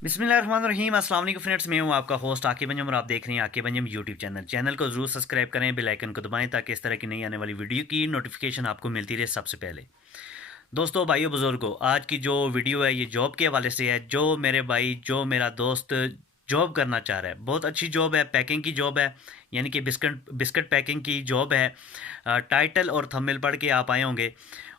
बिस्मिल्लाहिर्रहमानिर्रहीम। अस्सलाम वालेकुम फ्रेंड्स, मैं हूं आपका होस्ट आकिब अंजम और आप देख रहे हैं आकिब अंजम यूट्यूब चैनल को ज़रूर सब्सक्राइब करें, बेल आइकन को दबाएं ताकि इस तरह की नई आने वाली वीडियो की नोटिफिकेशन आपको मिलती रहे सबसे पहले। दोस्तों, भाइयों, बुजुर्गों, आज की जो वीडियो है ये जॉब के हवाले से है। जो मेरे भाई, जो मेरा दोस्त जॉब करना चाह रहा है, बहुत अच्छी जॉब है, पैकिंग की जॉब है, यानी कि बिस्किट बिस्किट पैकिंग की जॉब है। टाइटल और थंबनेल पढ़ के आप आए होंगे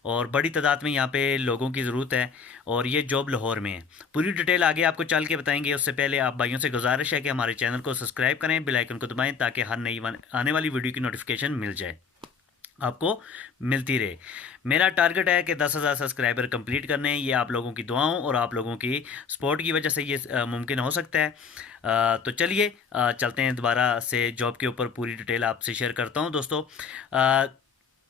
और बड़ी तादाद में यहाँ पे लोगों की ज़रूरत है और ये जॉब लाहौर में है। पूरी डिटेल आगे आपको चल के बताएंगे। उससे पहले आप भाइयों से गुजारिश है कि हमारे चैनल को सब्सक्राइब करें, बेल आइकन को दबाएं ताकि हर नई आने वाली वीडियो की नोटिफिकेशन मिल जाए, आपको मिलती रहे। मेरा टारगेट है कि 10,000 सब्सक्राइबर कंप्लीट करने हैं। ये आप लोगों की दुआओं और आप लोगों की सपोर्ट की वजह से ये मुमकिन हो सकता है। तो चलिए चलते हैं दोबारा से जॉब के ऊपर। पूरी डिटेल आपसे शेयर करता हूँ दोस्तों। अ,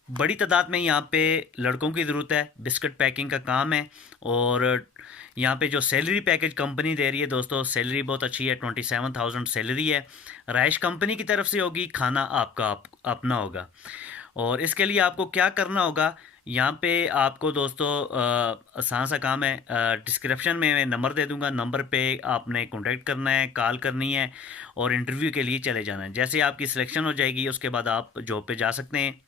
बड़ी तादाद में यहाँ पे लड़कों की ज़रूरत है, बिस्किट पैकिंग का काम है। और यहाँ पे जो सैलरी पैकेज कंपनी दे रही है दोस्तों, सैलरी बहुत अच्छी है, 27,000 सैलरी है। राइश कंपनी की तरफ से होगी, खाना आपका अपना होगा। और इसके लिए आपको क्या करना होगा, यहाँ पे आपको दोस्तों आसान सा काम है। डिस्क्रिप्शन में मैं नंबर दे दूंगा, नंबर पे आपने कॉन्टेक्ट करना है, कॉल करनी है और इंटरव्यू के लिए चले जाना है। जैसे आपकी सिलेक्शन हो जाएगी उसके बाद आप जॉब पे जा सकते हैं।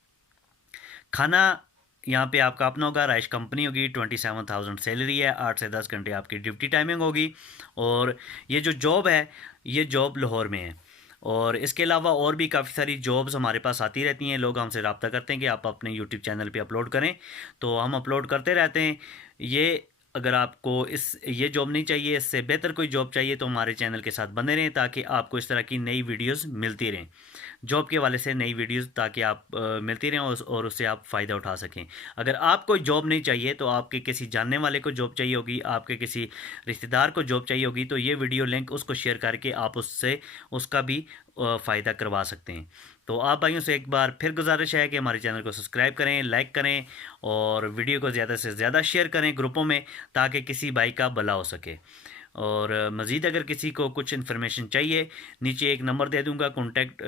खाना यहाँ पे आपका अपना होगा, राइस कंपनी होगी, 27,000 सैलरी है, 8 से 10 घंटे आपकी ड्यूटी टाइमिंग होगी। और ये जो जॉब है ये जॉब लाहौर में है। और इसके अलावा और भी काफ़ी सारी जॉब्स हमारे पास आती रहती हैं। लोग हमसे रब्ता करते हैं कि आप अपने यूट्यूब चैनल पे अपलोड करें, तो हम अपलोड करते रहते हैं। ये अगर आपको ये जॉब नहीं चाहिए, इससे बेहतर कोई जॉब चाहिए, तो हमारे चैनल के साथ बने रहें ताकि आपको इस तरह की नई वीडियोस मिलती रहें, जॉब के वाले से नई वीडियोस ताकि आप मिलती रहें और उससे आप फ़ायदा उठा सकें। अगर आपको जॉब नहीं चाहिए तो आपके किसी जानने वाले को जॉब चाहिए होगी, आपके किसी रिश्तेदार को जॉब चाहिए होगी, तो ये वीडियो लिंक उसको शेयर करके आप उससे उसका भी फ़ायदा करवा सकते हैं। तो आप भाइयों से एक बार फिर गुजारिश है कि हमारे चैनल को सब्सक्राइब करें, लाइक करें और वीडियो को ज़्यादा से ज़्यादा शेयर करें ग्रुपों में ताकि किसी भाई का भला हो सके। और मज़ीद अगर किसी को कुछ इन्फॉर्मेशन चाहिए, नीचे एक नंबर दे दूंगा, कॉन्टैक्ट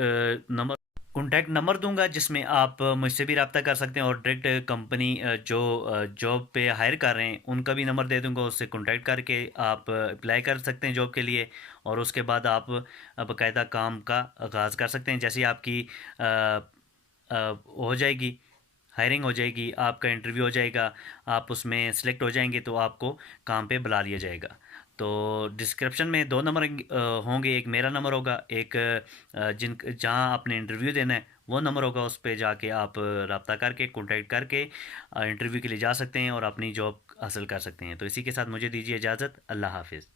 नंबर दूंगा जिसमें आप मुझसे भी रब्ता कर सकते हैं। और डायरेक्ट कंपनी जो जॉब पे हायर कर रहे हैं उनका भी नंबर दे दूंगा, उससे कॉन्टैक्ट करके आप अप्लाई कर सकते हैं जॉब के लिए। और उसके बाद आप बाकायदा काम का आगाज़ कर सकते हैं। जैसे ही आपकी हो जाएगी, हायरिंग हो जाएगी, आपका इंटरव्यू हो जाएगा, आप उसमें सेलेक्ट हो जाएंगे तो आपको काम पे बुला लिया जाएगा। तो डिस्क्रिप्शन में दो नंबर होंगे, एक मेरा नंबर होगा, एक जिन जहाँ आपने इंटरव्यू देना है वो नंबर होगा। उस पर जाके आप रब्ता करके कॉन्टैक्ट करके इंटरव्यू के लिए जा सकते हैं और अपनी जॉब हासिल कर सकते हैं। तो इसी के साथ मुझे दीजिए इजाज़त। अल्लाह हाफिज़।